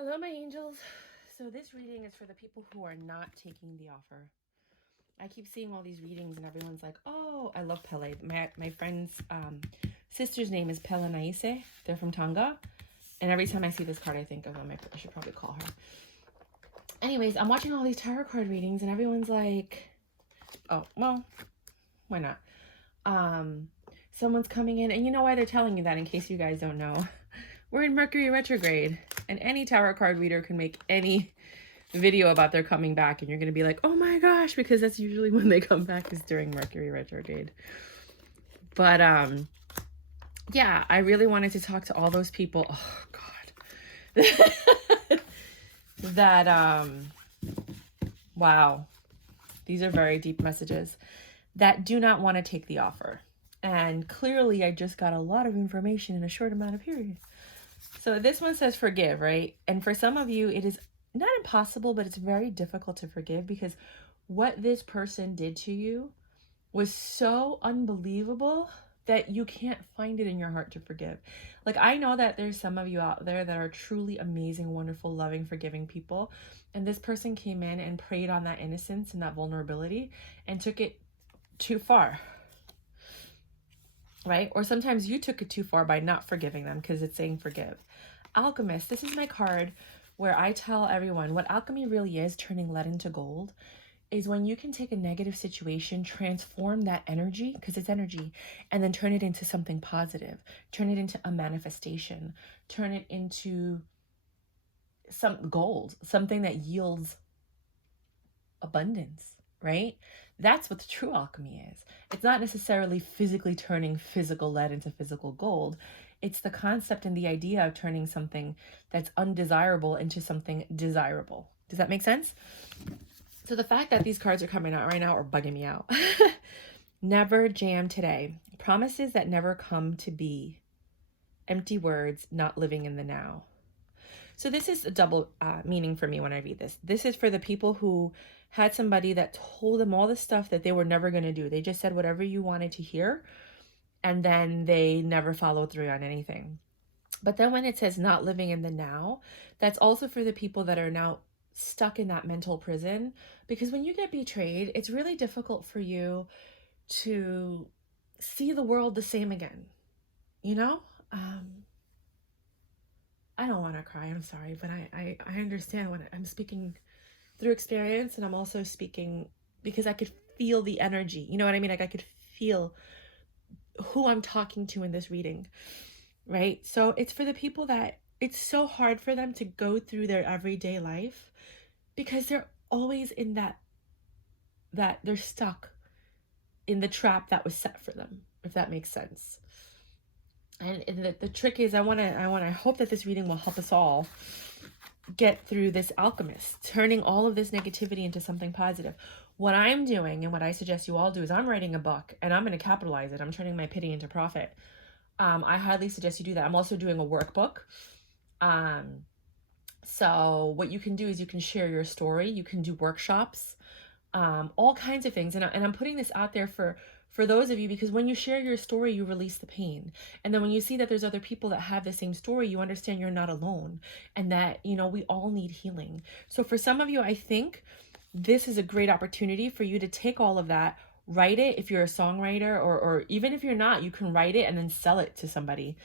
Hello, my angels. So this reading is for the people who are not taking the offer. I keep seeing all these readings and everyone's like, oh, I love Pele. My friend's sister's name is Pele Naise. They're from Tonga. And every time I see this card, I think of them. I should probably call her. Anyways, I'm watching all these tarot card readings and everyone's like, oh, well, why not? Someone's coming in, and you know why they're telling you that, in case you guys don't know. We're in Mercury retrograde, and any tarot card reader can make any video about their coming back, and you're going to be like, oh my gosh, because that's usually when they come back, is during Mercury retrograde. But yeah, I really wanted to talk to all those people. Oh God. That wow, these are very deep messages, that do not want to take the offer. And clearly I just got a lot of information in a short amount of period. So this one says forgive, right? And for some of you, it is not impossible, but it's very difficult to forgive, because what this person did to you was so unbelievable that you can't find it in your heart to forgive. Like, I know that there's some of you out there that are truly amazing, wonderful, loving, forgiving people. And this person came in and preyed on that innocence and that vulnerability and took it too far. Right? Or sometimes you took it too far by not forgiving them, because it's saying forgive. Alchemist, this is my card where I tell everyone what alchemy really is, turning lead into gold, is when you can take a negative situation, transform that energy, because it's energy, and then turn it into something positive, turn it into a manifestation, turn it into some gold, something that yields abundance, right? That's what the true alchemy is. It's not necessarily physically turning physical lead into physical gold. It's the concept and the idea of turning something that's undesirable into something desirable. Does that make sense? So the fact that these cards are coming out right now are bugging me out. Never jam today. Promises that never come to be. Empty words, not living in the now. So this is a double meaning for me when I read this. This is for the people who had somebody that told them all the stuff that they were never going to do. They just said whatever you wanted to hear, and then they never followed through on anything. But then when it says not living in the now, that's also for the people that are now stuck in that mental prison. Because when you get betrayed, it's really difficult for you to see the world the same again. You know? I don't want to cry, I'm sorry, but I understand when I'm speaking through experience, and I'm also speaking because I could feel the energy. You know what I mean? Like, I could feel who I'm talking to in this reading, right? So it's for the people that it's so hard for them to go through their everyday life because they're always in that they're stuck in the trap that was set for them, if that makes sense. And the trick is, I hope that this reading will help us all get through this alchemist, turning all of this negativity into something positive. What I'm doing, and what I suggest you all do, is I'm writing a book, and I'm going to capitalize it. I'm turning my pity into profit. I highly suggest you do that. I'm also doing a workbook. So what you can do is you can share your story. You can do workshops, all kinds of things. And I'm putting this out there for those of you, because when you share your story, you release the pain. And then when you see that there's other people that have the same story, you understand you're not alone, and that, you know, we all need healing. So for some of you, I think this is a great opportunity for you to take all of that, write it. If you're a songwriter, or even if you're not, you can write it and then sell it to somebody,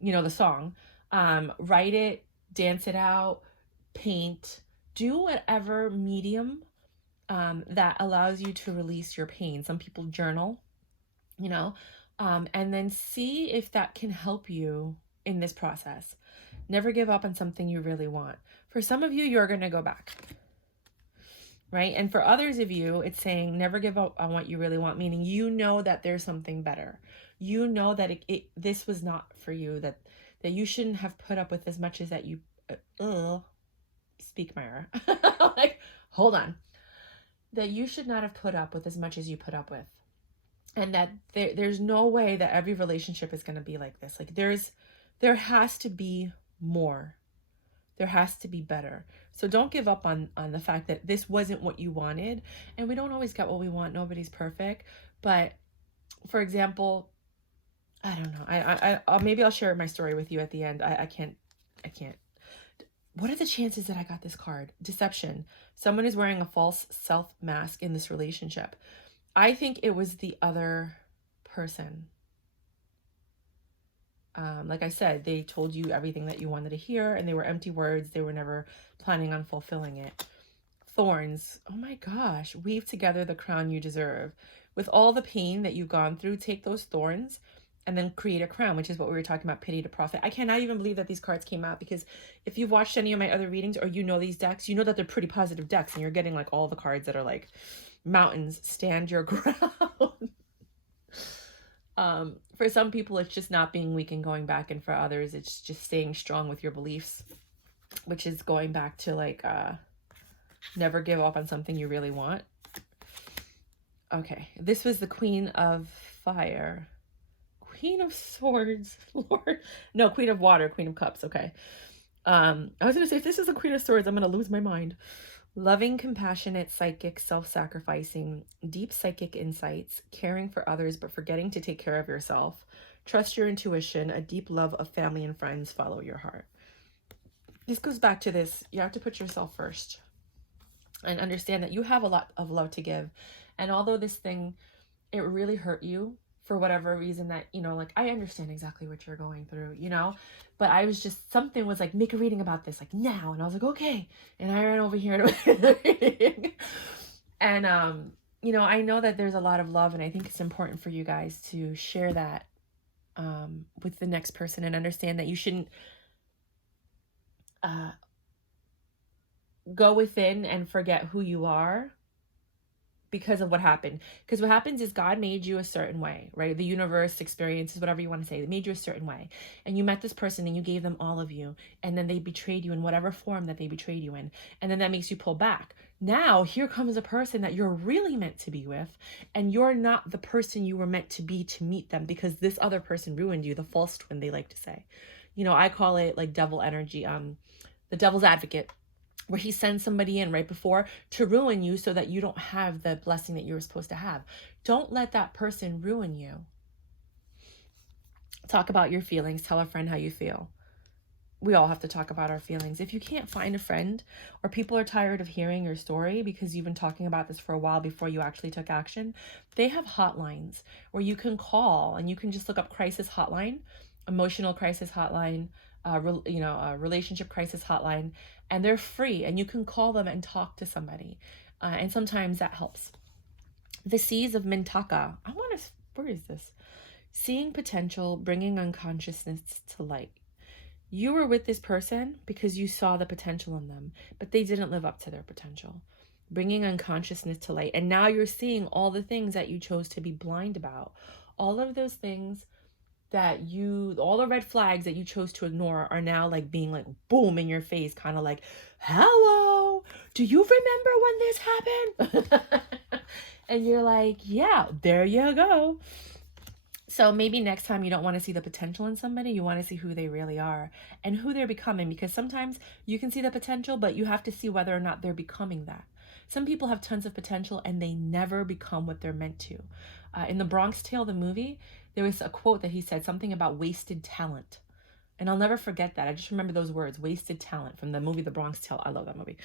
you know, the song. Write it, dance it out, paint, do whatever medium that allows you to release your pain. Some people journal, you know, and then see if that can help you in this process. Never give up on something you really want. For some of you, you're going to go back, right? And for others of you, it's saying never give up on what you really want, meaning you know that there's something better. You know that this was not for you, that you shouldn't have put up with as much as that you, speak Myra, like, hold on, that you should not have put up with as much as you put up with. And that there's no way that every relationship is going to be like this. Like, there has to be more. There has to be better. So don't give up on the fact that this wasn't what you wanted. And we don't always get what we want. Nobody's perfect. But for example, I don't know. Maybe I'll share my story with you at the end. I can't What are the chances that I got this card? Deception. Someone is wearing a false self mask in this relationship. I think it was the other person. Like I said, they told you everything that you wanted to hear, and they were empty words. They were never planning on fulfilling it. Thorns. Oh my gosh. Weave together the crown you deserve. With all the pain that you've gone through, take those thorns and then create a crown, which is what we were talking about, pity to profit. I cannot even believe that these cards came out, because if you've watched any of my other readings or you know these decks, you know that they're pretty positive decks, and you're getting like all the cards that are like mountains, stand your ground. For some people, it's just not being weak and going back, and for others, it's just staying strong with your beliefs, which is going back to like never give up on something you really want. Okay, this was the Queen of Fire. Queen of Swords, Lord. No, Queen of Water, Queen of Cups, okay. I was going to say, if this is a Queen of Swords, I'm going to lose my mind. Loving, compassionate, psychic, self-sacrificing, deep psychic insights, caring for others but forgetting to take care of yourself. Trust your intuition, a deep love of family and friends, follow your heart. This goes back to this, you have to put yourself first and understand that you have a lot of love to give. And although this thing, it really hurt you for whatever reason that, you know, like, I understand exactly what you're going through, you know, but I was just, something was like, make a reading about this, like now. And I was like, okay. And I ran over here to make the reading. And, you know, I know that there's a lot of love, and I think it's important for you guys to share that with the next person, and understand that you shouldn't go within and forget who you are because of what happened. Because what happens is God made you a certain way, right? The universe, experiences, whatever you want to say, they made you a certain way. And you met this person and you gave them all of you. And then they betrayed you in whatever form that they betrayed you in. And then that makes you pull back. Now, here comes a person that you're really meant to be with. And you're not the person you were meant to be to meet them, because this other person ruined you, the false twin, they like to say. You know, I call it like devil energy, the devil's advocate, where he sends somebody in right before to ruin you so that you don't have the blessing that you were supposed to have. Don't let that person ruin you. Talk about your feelings. Tell a friend how you feel. We all have to talk about our feelings. If you can't find a friend, or people are tired of hearing your story because you've been talking about this for a while before you actually took action, they have hotlines where you can call, and you can just look up crisis hotline, emotional crisis hotline, relationship crisis hotline, and they're free, and you can call them and talk to somebody. And sometimes that helps. The Seas of Mintaka. Where is this? Seeing potential, bringing unconsciousness to light. You were with this person because you saw the potential in them, but they didn't live up to their potential. Bringing unconsciousness to light. And now you're seeing all the things that you chose to be blind about. All of those things that all the red flags that you chose to ignore are now like being like boom in your face, kind of like, hello, do you remember when this happened? And you're like, yeah, there you go. So maybe next time you don't want to see the potential in somebody, you want to see who they really are and who they're becoming, because sometimes you can see the potential, but you have to see whether or not they're becoming that. Some people have tons of potential and they never become what they're meant to. In the Bronx Tale, the movie, there was a quote that he said, something about wasted talent. And I'll never forget that. I just remember those words, wasted talent, from the movie The Bronx Tale. I love that movie.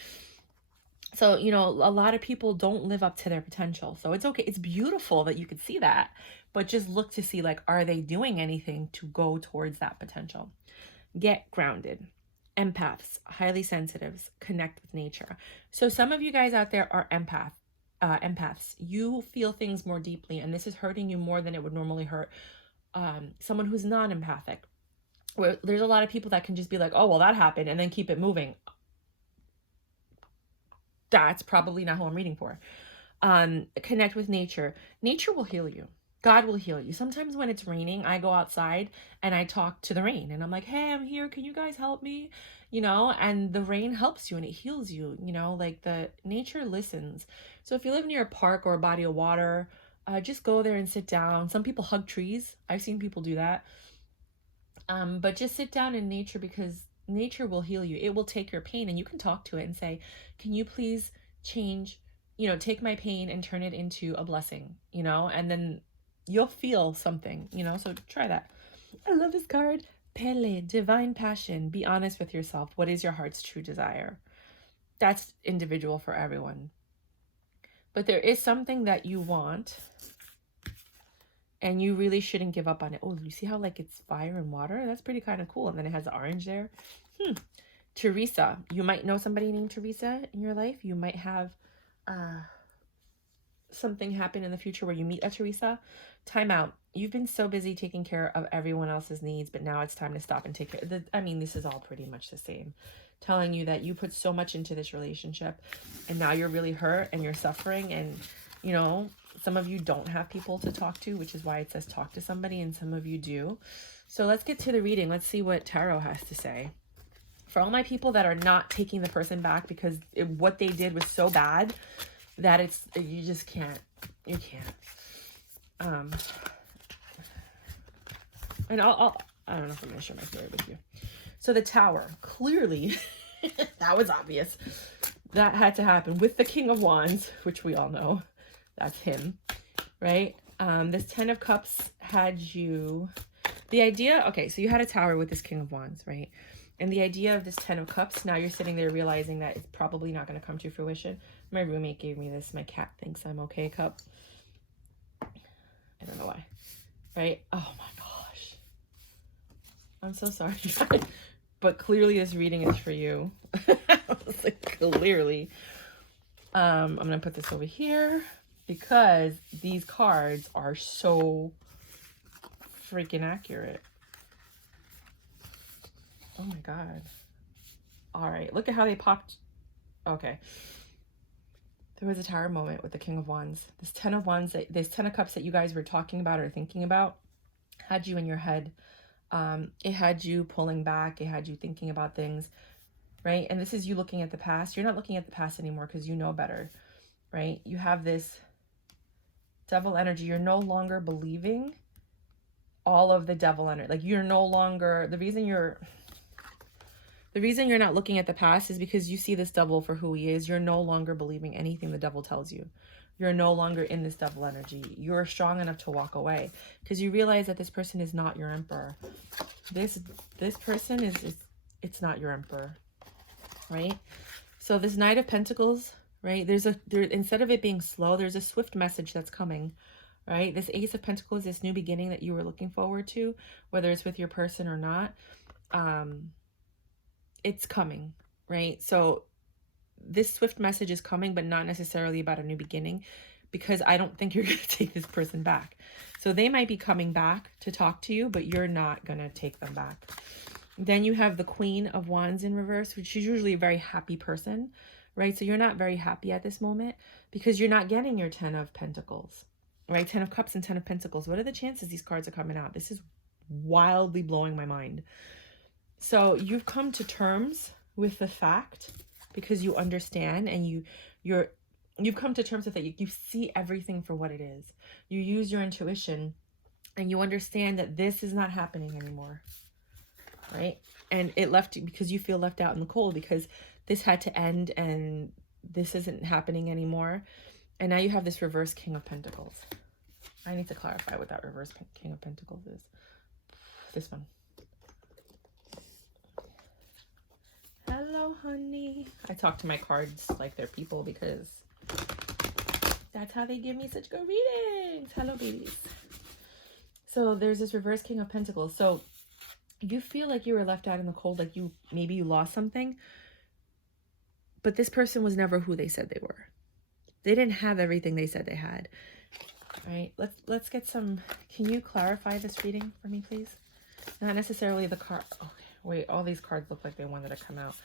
So, you know, a lot of people don't live up to their potential. So it's okay. It's beautiful that you could see that, but just look to see, like, are they doing anything to go towards that potential? Get grounded. Empaths, highly sensitives, connect with nature. So some of you guys out there are empaths. You feel things more deeply, and this is hurting you more than it would normally hurt someone who's non-empathic. Where there's a lot of people that can just be like, oh, well, that happened, and then keep it moving. That's probably not who I'm reading for. Connect with nature. Nature will heal you. God will heal you. Sometimes when it's raining, I go outside and I talk to the rain, and I'm like, hey, I'm here. Can you guys help me? You know, and the rain helps you and it heals you, you know, like the nature listens. So if you live near a park or a body of water, just go there and sit down. Some people hug trees. I've seen people do that. But just sit down in nature, because nature will heal you. It will take your pain, and you can talk to it and say, can you please change, you know, take my pain and turn it into a blessing, you know, and then you'll feel something, you know, so try that. I love this card. Pele, divine passion. Be honest with yourself. What is your heart's true desire? That's individual for everyone. But there is something that you want, and you really shouldn't give up on it. Oh, you see how like it's fire and water? That's pretty kind of cool. And then it has the orange there. Teresa. You might know somebody named Teresa in your life. You might have something happen in the future where you meet a Teresa. Time out. You've been so busy taking care of everyone else's needs, but now it's time to stop and take care. I mean, this is all pretty much the same. Telling you that you put so much into this relationship, and now you're really hurt and you're suffering, and you know, some of you don't have people to talk to, which is why it says talk to somebody, and some of you do. So let's get to the reading. Let's see what Tarot has to say. For all my people that are not taking the person back because what they did was so bad that you just can't. You can't. And I don't know if I'm going to share my theory with you. So the Tower, clearly, that was obvious. That had to happen with the King of Wands, which we all know. That's him, right? This 10 of Cups had you... The idea... Okay, so you had a Tower with this King of Wands, right? And the idea of this 10 of Cups, now you're sitting there realizing that it's probably not going to come to fruition. My roommate gave me this. My cat thinks I'm okay cup. I don't know why. Right? Oh my gosh. I'm so sorry. But clearly this reading is for you. Like, clearly. I'm going to put this over here because these cards are so freaking accurate. Oh my God. All right. Look at how they popped. Okay. There was a Tower moment with the King of Wands. This 10 of Wands, this 10 of Cups that you guys were talking about or thinking about had you in your head. It had you pulling back. It had you thinking about things, right? And this is you looking at the past. You're not looking at the past anymore because you know better, right? You have this devil energy. You're no longer believing all of the devil energy. Like you're no longer, the reason you're not looking at the past is because you see this devil for who he is. You're no longer believing anything the devil tells you. You're no longer in this devil energy. You're strong enough to walk away because you realize that this person is not your emperor. This person it's not your emperor, right? So this Knight of Pentacles, right? Instead of it being slow, there's a swift message that's coming, right? This Ace of Pentacles, this new beginning that you were looking forward to, whether it's with your person or not, it's coming, right? So this swift message is coming, but not necessarily about a new beginning, because I don't think you're going to take this person back. So they might be coming back to talk to you, but you're not going to take them back. Then you have the Queen of Wands in reverse, which is usually a very happy person, right? So you're not very happy at this moment because you're not getting your 10 of Pentacles, right? 10 of Cups and 10 of Pentacles. What are the chances these cards are coming out? This is wildly blowing my mind. So you've come to terms with the fact, because you understand, and you've come to terms with it. You see everything for what it is. You use your intuition and you understand that this is not happening anymore, right? And it left you because you feel left out in the cold because this had to end and this isn't happening anymore. And now you have this reverse King of Pentacles. I need to clarify what that reverse King of Pentacles is. This one. Hello, honey. I talk to my cards like they're people because that's how they give me such good readings. Hello, babies. So there's this reverse King of Pentacles. So you feel like you were left out in the cold, like maybe you lost something, but this person was never who they said they were. They didn't have everything they said they had. All right, let's get some. Can you clarify this reading for me, please? Not necessarily the card. Okay. Wait, all these cards look like they wanted to come out.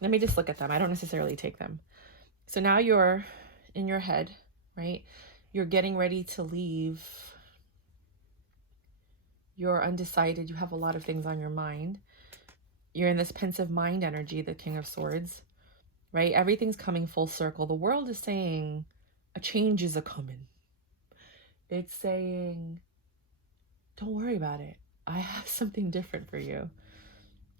Let me just look at them. I don't necessarily take them. So now you're in your head, right? You're getting ready to leave. You're undecided. You have a lot of things on your mind. You're in this pensive mind energy, the King of Swords, right? Everything's coming full circle. The world is saying a change is a-coming. It's saying, don't worry about it. I have something different for you.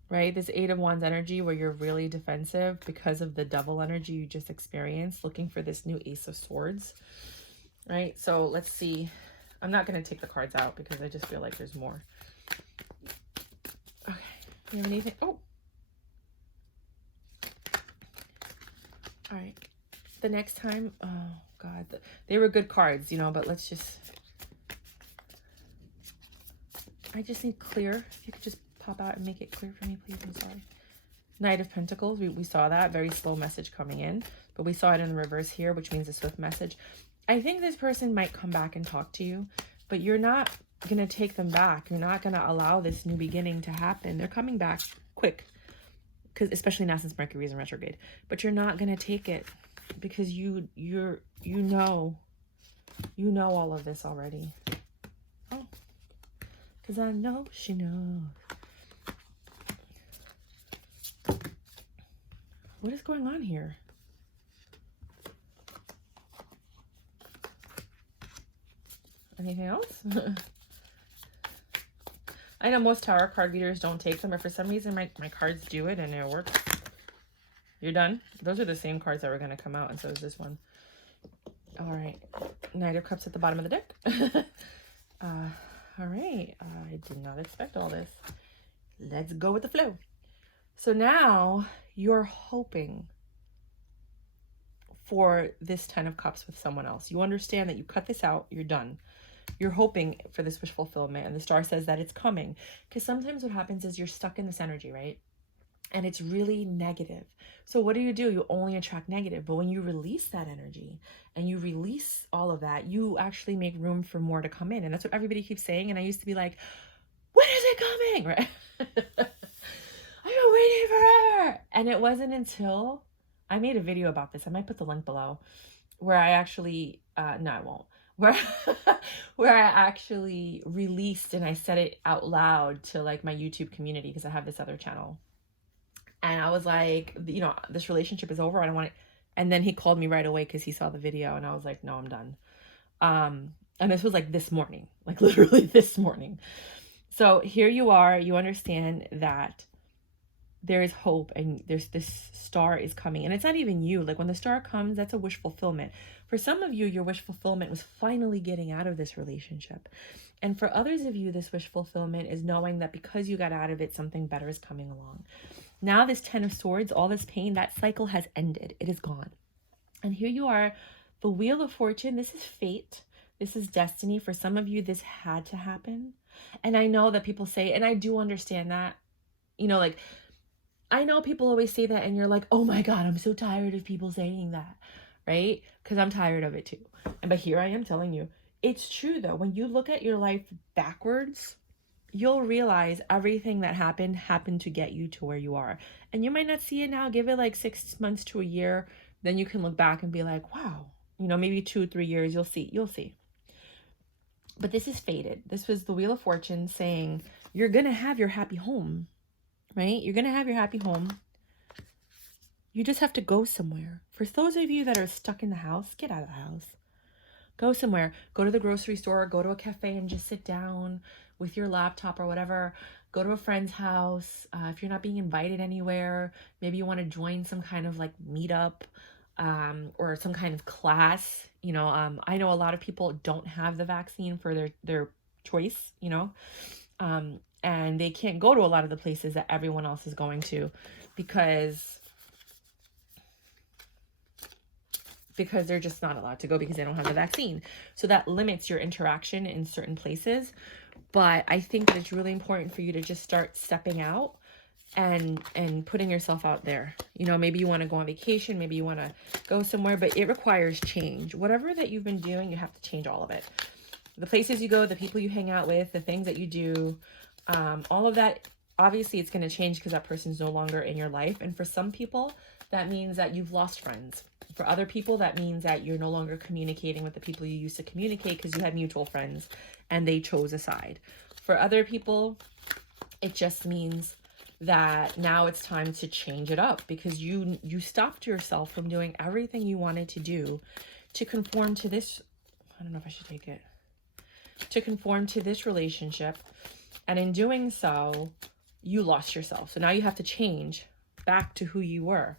Right? This 8 of Wands energy where you're really defensive because of the devil energy you just experienced, looking for this new Ace of Swords, right? So let's see. I'm not going to take the cards out because I just feel like there's more. You have anything? Oh. All right. The next time, oh God, they were good cards, you know, but let's just, I just need clear. If you could just pop out and make it clear for me, please. I'm sorry. Knight of Pentacles, we saw that. Very slow message coming in, but we saw it in the reverse here, which means a swift message. I think this person might come back and talk to you, but you're not going to take them back. You're not going to allow this new beginning to happen. They're coming back quick, because especially now since Mercury is in retrograde, but you're not going to take it because you know all of this already. Oh, because I know she knows. What is going on here? Anything else? I know most tarot card readers don't take them, but for some reason my cards do it and it works. You're done? Those are the same cards that were going to come out, and so is this one. All right. Knight of Cups at the bottom of the deck. All right. I did not expect all this. Let's go with the flow. So now you're hoping for this 10 of Cups with someone else. You understand that you cut this out. You're done. You're hoping for this wish fulfillment, and the star says that it's coming. Because sometimes what happens is you're stuck in this energy, right? And it's really negative. So what do? You only attract negative. But when you release that energy and you release all of that, you actually make room for more to come in. And that's what everybody keeps saying. And I used to be like, when is it coming? Right? I've been waiting forever. And it wasn't until I made a video about this. I might put the link below, where I actually, no, I won't. Where I actually released and I said it out loud to like my YouTube community, because I have this other channel. And I was like, you know, this relationship is over. I don't want it. And then he called me right away because he saw the video, and I was like, no, I'm done. And this was like this morning, like literally this morning. So here you are. You understand that there is hope, and there's this star is coming, and it's not even you. Like when the star comes, that's a wish fulfillment. For some of you, your wish fulfillment was finally getting out of this relationship. And for others of you, this wish fulfillment is knowing that because you got out of it, something better is coming along. Now this 10 of Swords, all this pain, that cycle has ended. It is gone. And here you are, the Wheel of Fortune. This is fate. This is destiny. For some of you, this had to happen. And I know that people say, and I do understand that, you know, like, I know people always say that, and you're like, oh my God, I'm so tired of people saying that, right? Because I'm tired of it too. But here I am telling you, it's true though. When you look at your life backwards, you'll realize everything that happened to get you to where you are. And you might not see it now. Give it like 6 months to a year. Then you can look back and be like, wow, you know, maybe 2 or 3 years, you'll see. But this is fated. This was the Wheel of Fortune saying, you're going to have your happy home, right? You're going to have your happy home. You just have to go somewhere. For those of you that are stuck in the house, get out of the house. Go somewhere. Go to the grocery store. Go to a cafe and just sit down with your laptop or whatever. Go to a friend's house. If you're not being invited anywhere, maybe you want to join some kind of like meetup or some kind of class. You know, I know a lot of people don't have the vaccine for their choice, you know, and they can't go to a lot of the places that everyone else is going to because they're just not allowed to go because they don't have the vaccine. So that limits your interaction in certain places. But I think that it's really important for you to just start stepping out and putting yourself out there. You know, maybe you want to go on vacation, maybe you want to go somewhere, but it requires change. Whatever that you've been doing, you have to change all of it. The places you go, the people you hang out with, the things that you do, all of that, obviously it's going to change because that person's no longer in your life. And for some people, that means that you've lost friends. For other people, that means that you're no longer communicating with the people you used to communicate because you had mutual friends and they chose a side. For other people, it just means that now it's time to change it up because you stopped yourself from doing everything you wanted to do to conform to this. I don't know if I should take it. To conform to this relationship. And in doing so, you lost yourself. So now you have to change back to who you were.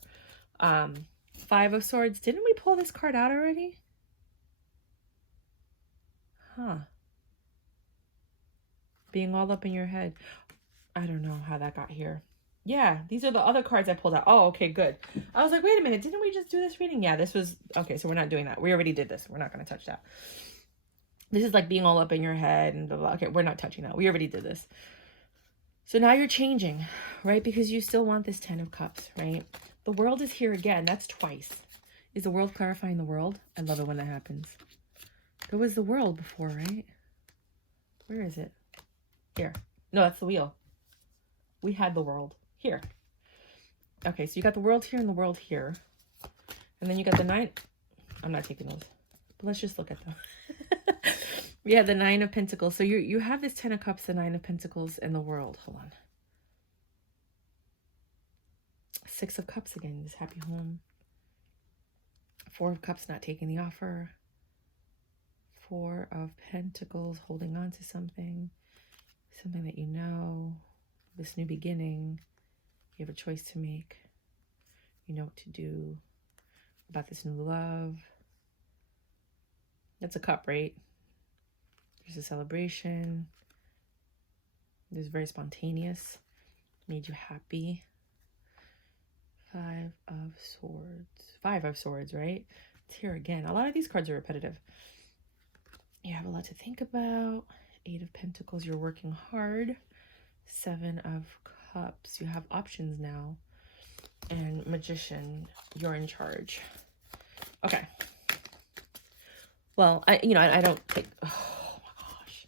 5 of Swords. Didn't we pull this card out already? Huh. Being all up in your head. I don't know how that got here. Yeah, these are the other cards I pulled out. Oh, okay, good. I was like, wait a minute, didn't we just do this reading? Yeah, this was, okay, so we're not doing that. We already did this. We're not going to touch that. This is like being all up in your head and blah, blah. Okay, we're not touching that. We already did this. So now you're changing, right? Because you still want this 10 of Cups, right? The World is here again. That's twice. Is the World clarifying the World? I love it when that happens. There was the World before, right? Where is it? Here. No, that's the Wheel. We had the World. Here. Okay, so you got the World here and the World here. And then you got the 9. I'm not taking those. But let's just look at them. We have the 9 of Pentacles. So you have this 10 of Cups, the 9 of Pentacles, and the World. Hold on. 6 of Cups again, this happy home. 4 of Cups, not taking the offer. 4 of Pentacles, holding on to something. Something that you know. This new beginning. You have a choice to make. You know what to do about this new love. That's a cup, right? There's a celebration. There's very spontaneous. Made you happy. 5 of Swords. 5 of Swords, right? It's here again. A lot of these cards are repetitive. You have a lot to think about. 8 of Pentacles. You're working hard. 7 of Cups. You have options now. And Magician. You're in charge. Okay. Well, I don't think... Oh, my gosh.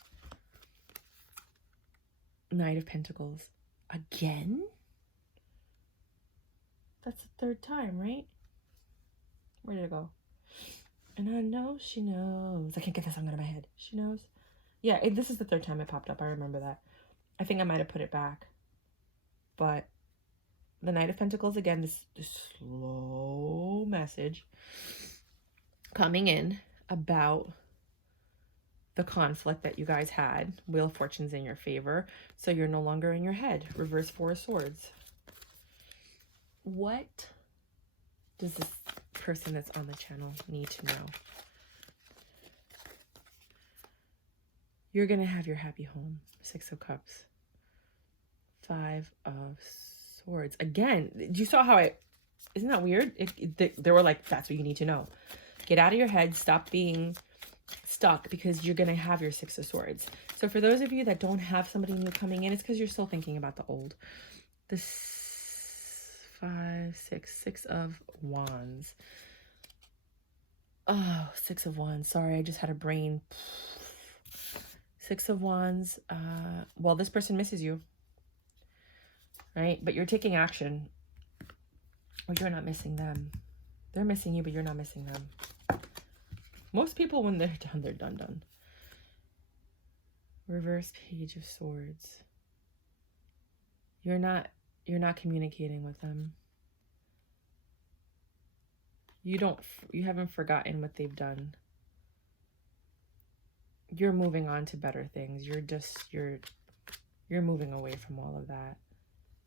Knight of Pentacles. Again? That's the 3rd time, right? Where did it go? And I know she knows. I can't get that song out of my head. She knows. Yeah, this is the 3rd time it popped up. I remember that. I think I might have put it back. But the Knight of Pentacles, again, this slow message coming in about the conflict that you guys had. Wheel of Fortune's in your favor. So you're no longer in your head. Reverse 4 of Swords. What does this person that's on the channel need to know? You're going to have your happy home. 6 of Cups. 5 of Swords. Again, you saw how isn't that weird? They were like, that's what you need to know. Get out of your head. Stop being stuck because you're going to have your 6 of Swords. So for those of you that don't have somebody new coming in, it's because you're still thinking about the old. The 6 of Wands. Oh, 6 of Wands. Sorry, I just had a brain. 6 of Wands. Well, this person misses you. Right? But you're taking action. Or you're not missing them. They're missing you, but you're not missing them. Most people, when they're done, they're done. Reverse Page of Swords. You're not communicating with them. You haven't forgotten what they've done. You're moving on to better things. You're moving away from all of that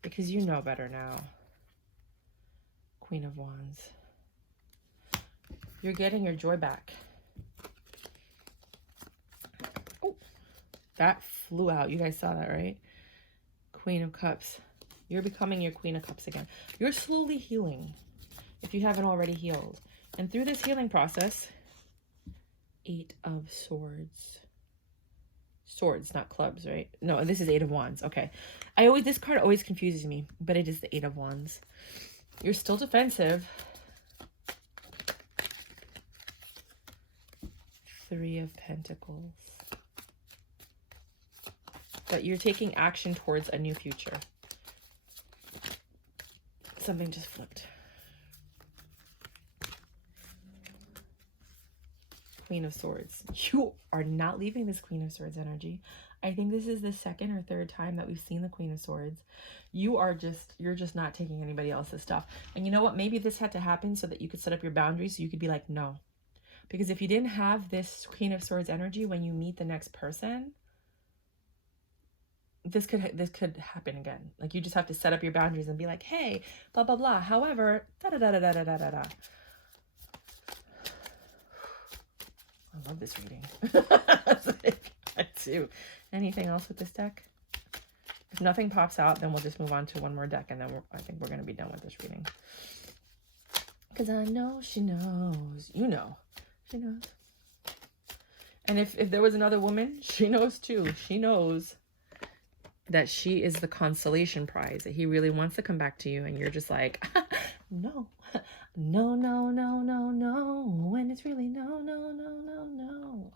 because you know better now. Queen of Wands. You're getting your joy back. Oh, that flew out. You guys saw that, right? Queen of Cups. You're becoming your Queen of Cups again. You're slowly healing if you haven't already healed. And through this healing process, 8 of Swords. Swords, not clubs, right? No, this is 8 of Wands. Okay. This card always confuses me, but it is the 8 of Wands. You're still defensive. 3 of Pentacles. But you're taking action towards a new future. Something just flipped. Queen of Swords. You are not leaving this Queen of Swords energy. I think this is the 2nd or 3rd time that we've seen the Queen of Swords. You're just not taking anybody else's stuff. And you know what? Maybe this had to happen so that you could set up your boundaries so you could be like, no. Because if you didn't have this Queen of Swords energy when you meet the next person, this could happen again. Like you just have to set up your boundaries and be like, hey, blah, blah, blah. However, da-da-da-da-da-da-da-da. I love this reading. I do. Anything else with this deck? If nothing pops out, then we'll just move on to one more deck, and then I think we're going to be done with this reading. Because I know she knows. You know. She knows. And if there was another woman, she knows too. She knows that she is the consolation prize, that he really wants to come back to you, and you're just like, no. No, no, no, no, no. When it's really no, no, no, no, no.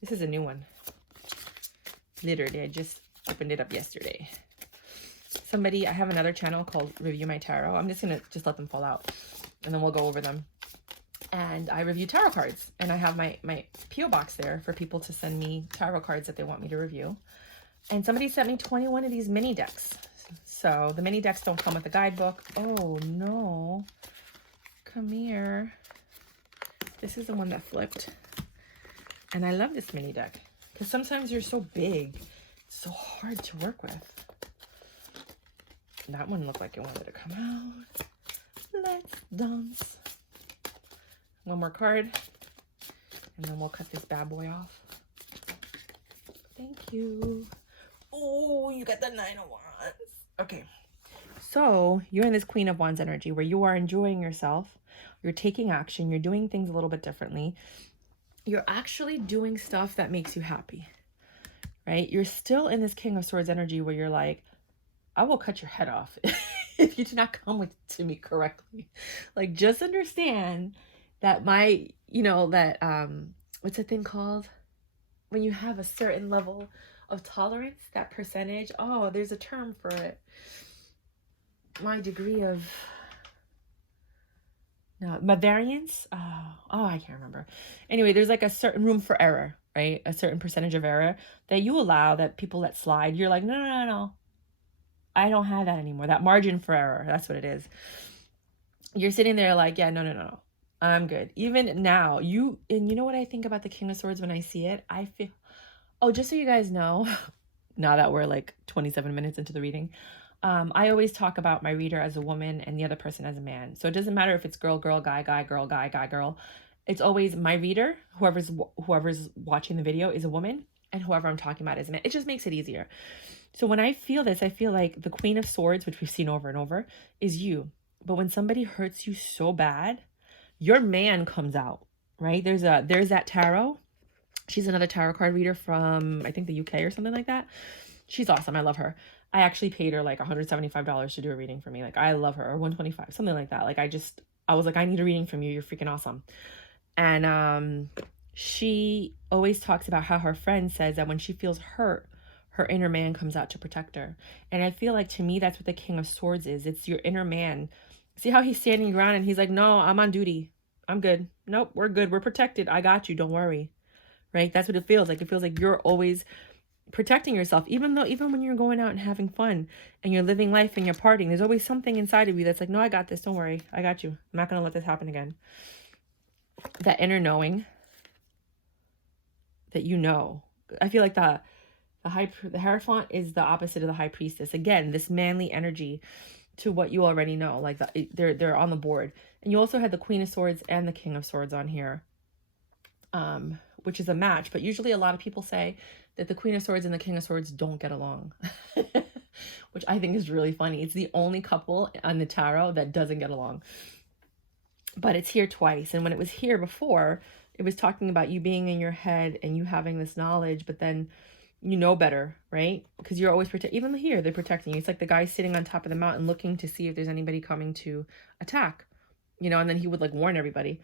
This is a new one. Literally, I just opened it up yesterday. I have another channel called Review My Tarot. I'm just going to just let them fall out, and then we'll go over them. And I review tarot cards, and I have my P.O. box there for people to send me tarot cards that they want me to review. And somebody sent me 21 of these mini decks. So the mini decks don't come with a guidebook. Oh no. Come here. This is the one that flipped. And I love this mini deck because sometimes you're so big, it's so hard to work with. That one looked like it wanted to come out. Let's dance. One more card, and then we'll cut this bad boy off. Thank you. Oh, you got the 9 of Wands. Okay, so you're in this Queen of Wands energy where you are enjoying yourself. You're taking action. You're doing things a little bit differently. You're actually doing stuff that makes you happy, right? You're still in this King of Swords energy where you're like, I will cut your head off if you do not come to me correctly. Like, just understand that what's the thing called? When you have a certain level of tolerance, that percentage, oh, there's a term for it. My degree of, no, my variance? Oh, I can't remember. Anyway, there's like a certain room for error, right? A certain percentage of error that you allow, that people let slide. You're like, no. I don't have that anymore. That margin for error, that's what it is. You're sitting there like, yeah, no. I'm good. Even now, you know what I think about the King of Swords when I see it? I feel, oh, just so you guys know, now that we're like 27 minutes into the reading, I always talk about my reader as a woman and the other person as a man. So it doesn't matter if it's girl, guy, girl, guy, girl. It's always my reader, whoever's watching the video is a woman, and whoever I'm talking about is a man. It just makes it easier. So when I feel this, I feel like the Queen of Swords, which we've seen over and over, is you. But when somebody hurts you so bad, your man comes out, right? There's that tarot. She's another tarot card reader from, I think, the UK or something like that. She's awesome. I love her. I actually paid her like $175 to do a reading for me. Like, I love her. Or $125, something like that. Like, I was like, I need a reading from you. You're freaking awesome. And she always talks about how her friend says that when she feels hurt, her inner man comes out to protect her. And I feel like, to me, that's what the King of Swords is. It's your inner man. See how he's standing around and he's like, no, I'm on duty. I'm good. Nope, we're good. We're protected. I got you. Don't worry. Right? That's what it feels like. It feels like you're always protecting yourself. Even when you're going out and having fun and you're living life and you're partying, there's always something inside of you that's like, no, I got this. Don't worry. I got you. I'm not going to let this happen again. That inner knowing that you know. I feel like the Hierophant is the opposite of the High Priestess. Again, this manly energy to what you already know. Like, they're on the board. And you also had the Queen of Swords and the King of Swords on here, which is a match. But usually a lot of people say that the Queen of Swords and the King of Swords don't get along, which I think is really funny. It's the only couple on the tarot that doesn't get along. But it's here twice. And when it was here before, it was talking about you being in your head and you having this knowledge, but then you know better, right? Because you're always even here, they're protecting you. It's like the guy sitting on top of the mountain looking to see if there's anybody coming to attack, and then he would like warn everybody.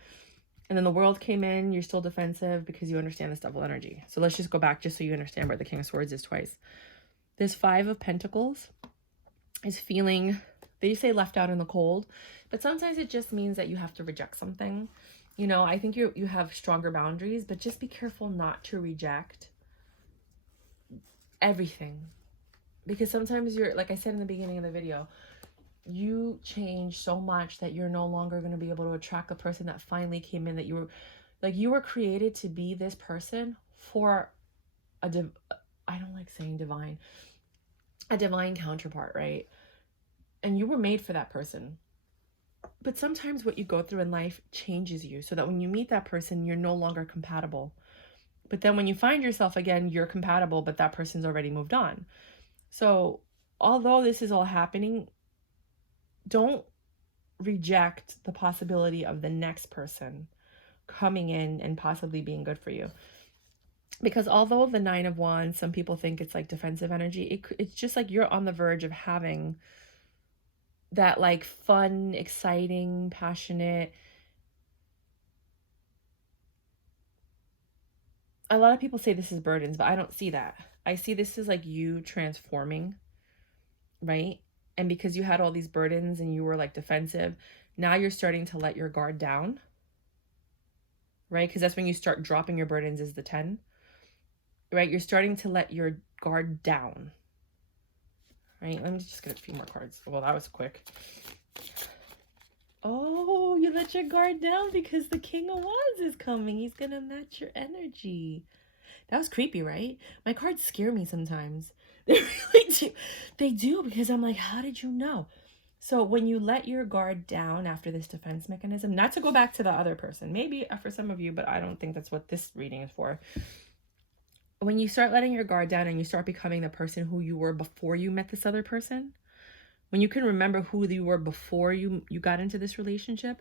And then the world came in, you're still defensive because you understand this double energy. So let's just go back just so you understand where the King of Swords is twice. This 5 of Pentacles is feeling, they say, left out in the cold, but sometimes it just means that you have to reject something. I think you have stronger boundaries, but just be careful not to reject everything, because sometimes you're, like I said in the beginning of the video, you change so much that you're no longer going to be able to attract the person that finally came in, that you were created to be this person for I don't like saying divine, a divine counterpart, right? And you were made for that person. But sometimes what you go through in life changes you so that when you meet that person, you're no longer compatible. But then when you find yourself again, you're compatible, but that person's already moved on. So although this is all happening, don't reject the possibility of the next person coming in and possibly being good for you. Because although the Nine of Wands, some people think it's like defensive energy, it's just like you're on the verge of having that like fun, exciting, passionate. A lot of people say this is burdens, but I don't see that. I see this as like you transforming, right? And because you had all these burdens and you were like defensive, now you're starting to let your guard down, right? Because that's when you start dropping your burdens, is the 10, right? You're starting to let your guard down, right? Let me just get a few more cards. Well, that was quick. Oh, you let your guard down because the King of Wands is coming. He's going to match your energy. That was creepy, right? My cards scare me sometimes. They really do. They do, because I'm like, how did you know? So when you let your guard down after this defense mechanism, not to go back to the other person, maybe for some of you, but I don't think that's what this reading is for. When you start letting your guard down and you start becoming the person who you were before you met this other person, when you can remember who you were before you got into this relationship,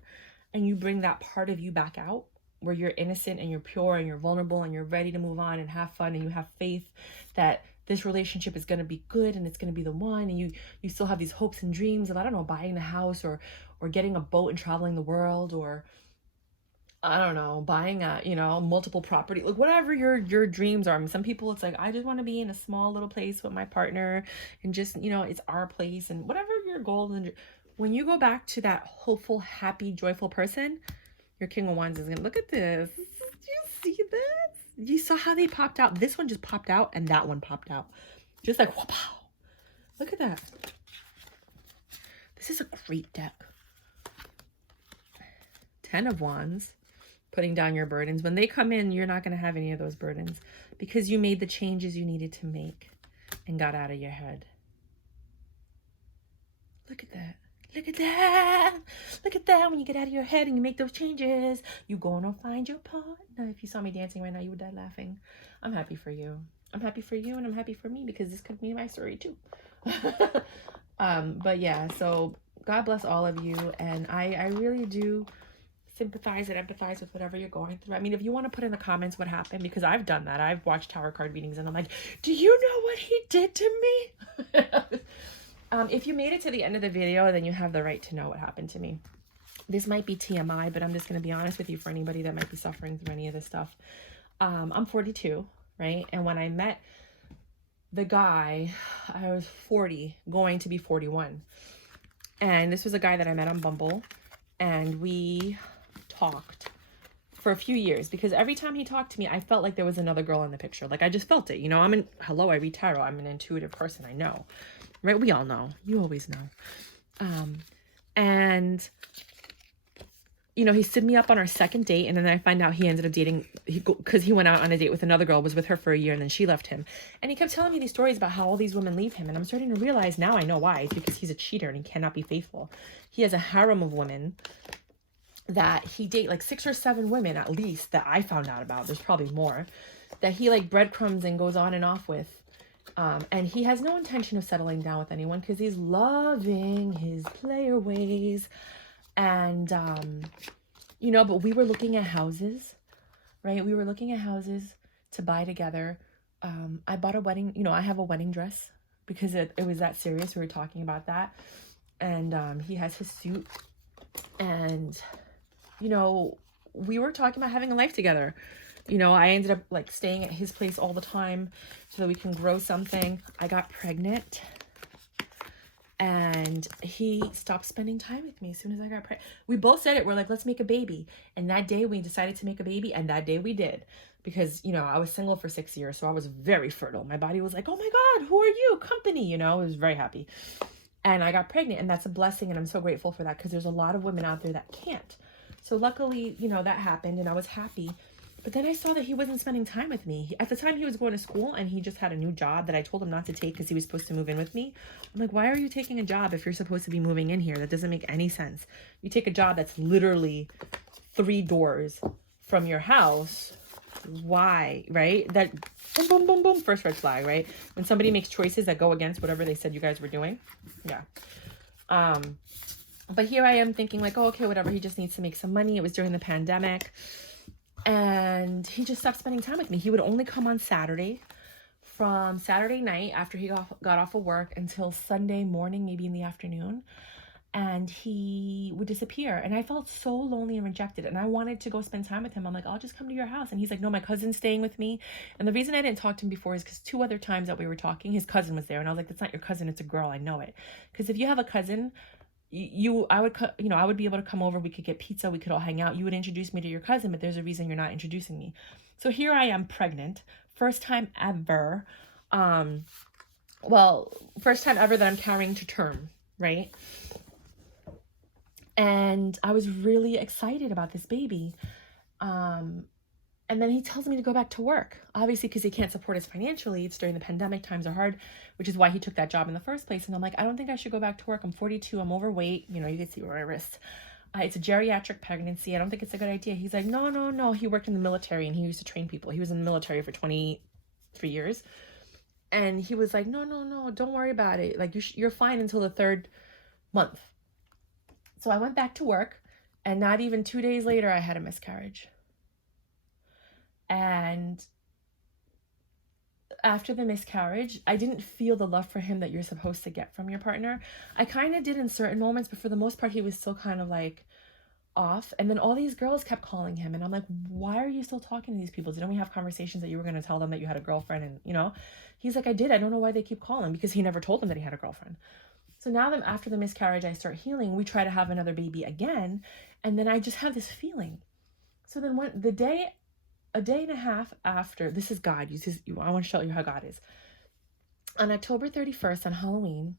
and you bring that part of you back out, where you're innocent and you're pure and you're vulnerable and you're ready to move on and have fun, and you have faith that this relationship is going to be good and it's going to be the one, and you still have these hopes and dreams of, I don't know, buying a house or getting a boat and traveling the world, or I don't know, buying a, multiple property, like whatever your dreams are. I mean, some people, it's like, I just want to be in a small little place with my partner and just, it's our place, and whatever your goal. And when you go back to that hopeful, happy, joyful person, your King of Wands is going to look at this. Do you see this? You saw how they popped out. This one just popped out and that one popped out. Just like, wow. Look at that. This is a great deck. 10 of Wands. Putting down your burdens. When they come in, you're not going to have any of those burdens because you made the changes you needed to make and got out of your head. Look at that. Look at that. Look at that. When you get out of your head and you make those changes, you're going to find your partner. If you saw me dancing right now, you would die laughing. I'm happy for you. I'm happy for you, and I'm happy for me, because this could be my story too. But yeah, so God bless all of you. And I really do sympathize and empathize with whatever you're going through. I mean, if you want to put in the comments what happened, because I've done that. I've watched tarot card readings and I'm like, do you know what he did to me? If you made it to the end of the video, then you have the right to know what happened to me. This might be TMI, but I'm just going to be honest with you for anybody that might be suffering through any of this stuff. I'm 42, right? And when I met the guy, I was 40, going to be 41. And this was a guy that I met on Bumble, and we talked for a few years, because every time he talked to me, I felt like there was another girl in the picture. Like, I just felt it, I read tarot. I'm an intuitive person. I know, right? We all know. You always know. And he stood me up on our second date, and then I find out he ended up dating, because he went out on a date with another girl, was with her for a year, and then she left him. And he kept telling me these stories about how all these women leave him, and I'm starting to realize now I know why. It's because he's a cheater and he cannot be faithful. He has a harem of women that he date, like 6 or 7 women at least, that I found out about. There's probably more that he like breadcrumbs and goes on and off with. And he has no intention of settling down with anyone because he's loving his player ways. And, but we were looking at houses, right? We were looking at houses to buy together. I bought a wedding, I have a wedding dress because it was that serious. We were talking about that. And he has his suit. And, we were talking about having a life together. I ended up like staying at his place all the time so that we can grow something. I got pregnant. And he stopped spending time with me as soon as I got pregnant. We both said it. We're like, let's make a baby. And that day we decided to make a baby. And that day we did. Because, I was single for 6 years. So I was very fertile. My body was like, oh my God, who are you? Company, I was very happy. And I got pregnant. And that's a blessing. And I'm so grateful for that. Because there's a lot of women out there that can't. So luckily, that happened. And I was happy. But then I saw that he wasn't spending time with me. At the time, he was going to school, and he just had a new job that I told him not to take because he was supposed to move in with me. I'm like, why are you taking a job if you're supposed to be moving in here? That doesn't make any sense. You take a job that's literally 3 doors from your house, why, right? That boom, boom, boom, boom, first red flag, right? When somebody makes choices that go against whatever they said you guys were doing. Yeah. But here I am thinking like, oh, okay, whatever. He just needs to make some money. It was during the pandemic. And he just stopped spending time with me. He would only come on Saturday, from Saturday night after he got off of work until Sunday morning, maybe in the afternoon. And he would disappear. And I felt so lonely and rejected. And I wanted to go spend time with him. I'm like, I'll just come to your house. And he's like, no, my cousin's staying with me. And the reason I didn't talk to him before is because 2 other times that we were talking, his cousin was there. And I was like, that's not your cousin. It's a girl. I know it. Because if you have a cousin, I would be able to come over. We could get pizza. We could all hang out. You would introduce me to your cousin, but there's a reason you're not introducing me. So here I am pregnant. First time ever. First time ever that I'm carrying to term, right? And I was really excited about this baby. And then he tells me to go back to work, obviously, because he can't support us financially. It's during the pandemic. Times are hard, which is why he took that job in the first place. And I'm like, I don't think I should go back to work. I'm 42. I'm overweight. You know, you can see where my wrist. It's a geriatric pregnancy. I don't think it's a good idea. He's like, no. He worked in the military and he used to train people. He was in the military for 23 years. And he was like, no, don't worry about it. Like, you're fine until the 3rd month. So I went back to work, and not even 2 days later, I had a miscarriage. And after the miscarriage, I didn't feel the love for him that you're supposed to get from your partner. I kind of did in certain moments, but for the most part, he was still kind of like off. And then all these girls kept calling him, and I'm like, why are you still talking to these people? Didn't we have conversations that you were going to tell them that you had a girlfriend? And, you know, he's like, I did. I don't know why they keep calling, because he never told them that he had a girlfriend. So now that after the miscarriage, I start healing, we try to have another baby again. And then I just have this feeling. So then a day and a half after, this is God. I want to show you how God is. On October 31st, on Halloween,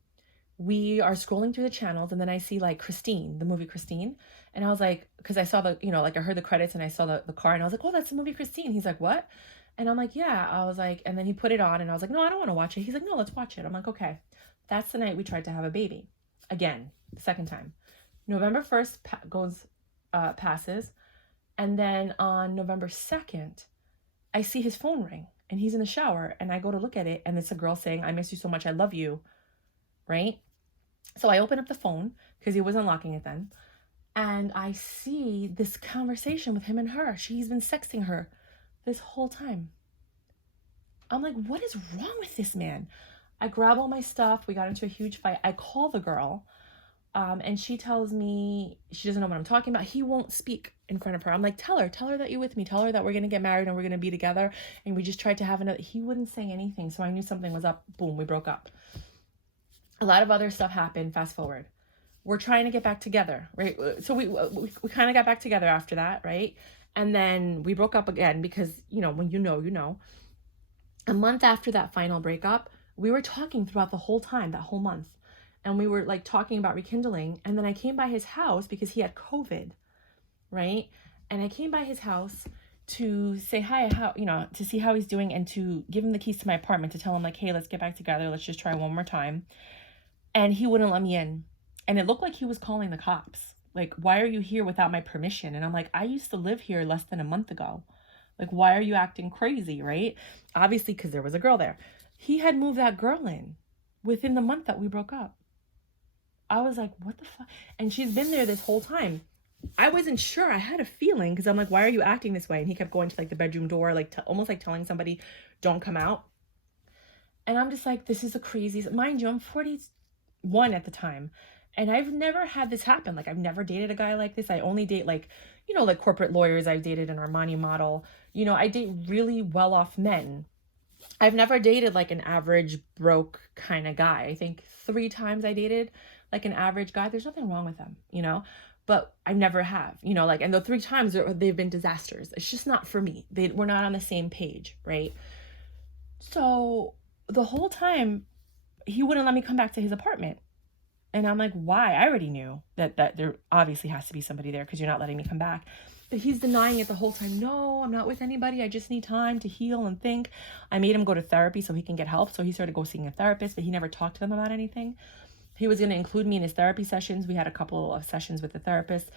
we are scrolling through the channels, and then I see like Christine, the movie Christine. And I was like, because I saw I heard the credits and I saw the car, and I was like, oh, that's the movie Christine. He's like, what? And I'm like, yeah. I was like, and then he put it on, and I was like, no, I don't want to watch it. He's like, no, let's watch it. I'm like, okay. That's the night we tried to have a baby. Again, the second time. November 1st passes. And then on November 2nd, I see his phone ring. And he's in the shower. And I go to look at it. And it's a girl saying, I miss you so much. I love you. Right? So I open up the phone, because he wasn't locking it then. And I see this conversation with him and her. He's been sexting her this whole time. I'm like, what is wrong with this man? I grab all my stuff. We got into a huge fight. I call the girl, and she tells me she doesn't know what I'm talking about. He won't speak in front of her. I'm like, tell her that you're with me. Tell her that we're going to get married and we're going to be together. And we just tried to have another. He wouldn't say anything. So I knew something was up. Boom, we broke up. A lot of other stuff happened. Fast forward. We're trying to get back together, right? So we kind of got back together after that, right? And then we broke up again because, when you know. A month after that final breakup, we were talking throughout the whole time, that whole month. And we were like talking about rekindling. And then I came by his house because he had COVID, right? And I came by his house to say hi, to see how he's doing, and to give him the keys to my apartment, to tell him like, hey, let's get back together. Let's just try one more time. And he wouldn't let me in. And it looked like he was calling the cops. Like, why are you here without my permission? And I'm like, I used to live here less than a month ago. Like, why are you acting crazy, right? Obviously, because there was a girl there. He had moved that girl in within the month that we broke up. I was like, what the fuck? And she's been there this whole time. I wasn't sure. I had a feeling, because I'm like, why are you acting this way? And he kept going to like the bedroom door, like almost like telling somebody, don't come out. And I'm just like, this is a crazy, mind you, I'm 41 at the time. And I've never had this happen. Like, I've never dated a guy like this. I only date like corporate lawyers. I've dated an Armani model. I date really well-off men. I've never dated like an average broke kind of guy. I think 3 times I dated like an average guy. There's nothing wrong with them, but I never have, and the 3 times they've been disasters. It's just not for me. We're not on the same page, right? So the whole time he wouldn't let me come back to his apartment. And I'm like, why? I already knew that there obviously has to be somebody there, because you're not letting me come back. But he's denying it the whole time. No, I'm not with anybody. I just need time to heal and think. I made him go to therapy so he can get help. So he started seeing a therapist, but he never talked to them about anything. He was going to include me in his therapy sessions. We had a couple of sessions with the therapist.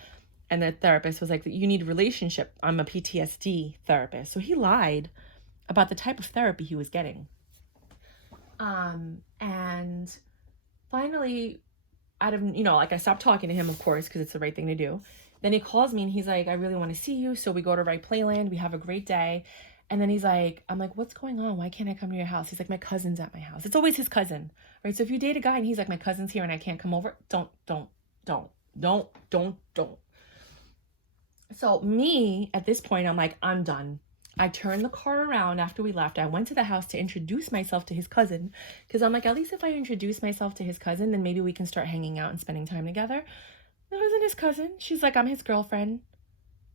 And the therapist was like, you need a relationship. I'm a PTSD therapist. So he lied about the type of therapy he was getting. And finally, out of, like I stopped talking to him, of course, because it's the right thing to do. Then he calls me and he's like, I really want to see you. So we go to Right Playland. We have a great day. And then he's like, I'm like, what's going on? Why can't I come to your house? He's like, my cousin's at my house. It's always his cousin, right? So if you date a guy and he's like, my cousin's here and I can't come over, don't. So me, at this point, I'm like, I'm done. I turned the car around after we left. I went to the house to introduce myself to his cousin, because I'm like, at least if I introduce myself to his cousin, then maybe we can start hanging out and spending time together. That wasn't his cousin. She's like, I'm his girlfriend.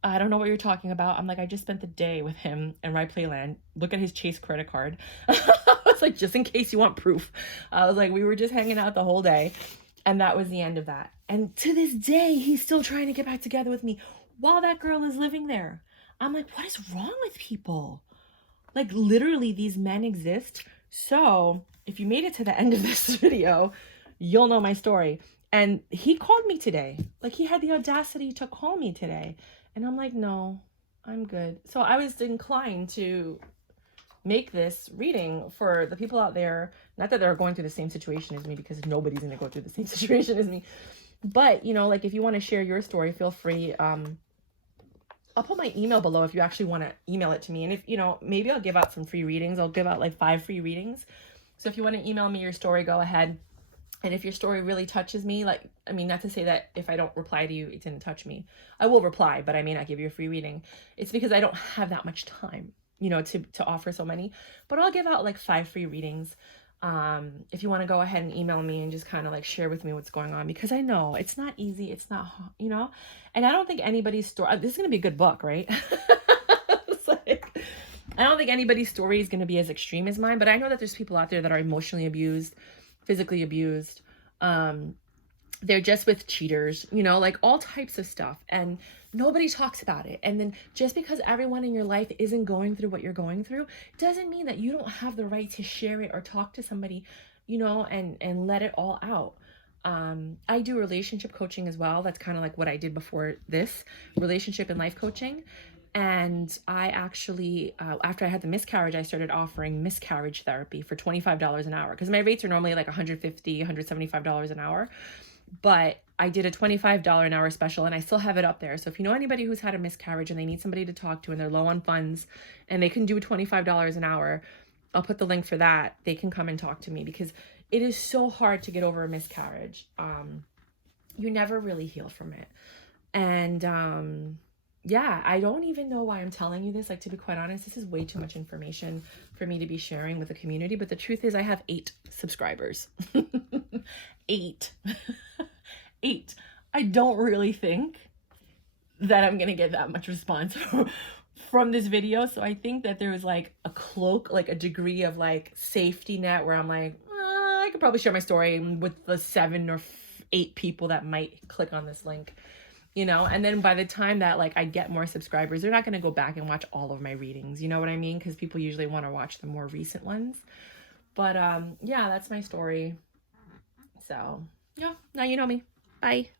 I don't know what you're talking about. I'm like, I just spent the day with him in Right Playland. Look at his Chase credit card. I was like, just in case you want proof. I was like, we were just hanging out the whole day. And that was the end of that. And to this day, he's still trying to get back together with me while that girl is living there. I'm like, what is wrong with people? Like, literally, these men exist. So if you made it to the end of this video, you'll know my story. And he called me today. Like, he had the audacity to call me today. And I'm like, no, I'm good. So I was inclined to make this reading for the people out there. Not that they're going through the same situation as me, because nobody's going to go through the same situation as me. But, like, if you want to share your story, feel free. I'll put my email below if you actually want to email it to me. And if, maybe I'll give out some free readings. I'll give out like 5 free readings. So if you want to email me your story, go ahead. And if your story really touches me, not to say that if I don't reply to you, it didn't touch me. I will reply, but I may not give you a free reading. It's because I don't have that much time, to offer so many. But I'll give out like 5 free readings. If you want to go ahead and email me and just kind of like share with me what's going on, because I know it's not easy. It's not, and I don't think anybody's story, this is going to be a good book, right? It's like, I don't think anybody's story is going to be as extreme as mine, but I know that there's people out there that are emotionally abused, physically abused. They're just with cheaters, like all types of stuff. And nobody talks about it. And then just because everyone in your life isn't going through what you're going through doesn't mean that you don't have the right to share it or talk to somebody, and let it all out. I do relationship coaching as well. That's kind of like what I did before this, relationship and life coaching. And I actually, after I had the miscarriage, I started offering miscarriage therapy for $25 an hour, because my rates are normally like $150, $175 an hour. But I did a $25 an hour special, and I still have it up there. So if you know anybody who's had a miscarriage and they need somebody to talk to and they're low on funds and they can do $25 an hour, I'll put the link for that. They can come and talk to me, because it is so hard to get over a miscarriage. You never really heal from it. And yeah, I don't even know why I'm telling you this. Like, to be quite honest, this is way too much information for me to be sharing with the community. But the truth is, I have 8 subscribers. 8. 8. I don't really think that I'm going to get that much response from this video. So I think that there was like a cloak, like a degree of like safety net where I'm like, I could probably share my story with the 7 or 8 people that might click on this link. And then by the time that like I get more subscribers, they're not going to go back and watch all of my readings. You know what I mean? Because people usually want to watch the more recent ones. But yeah, that's my story. So yeah, now you know me. Bye.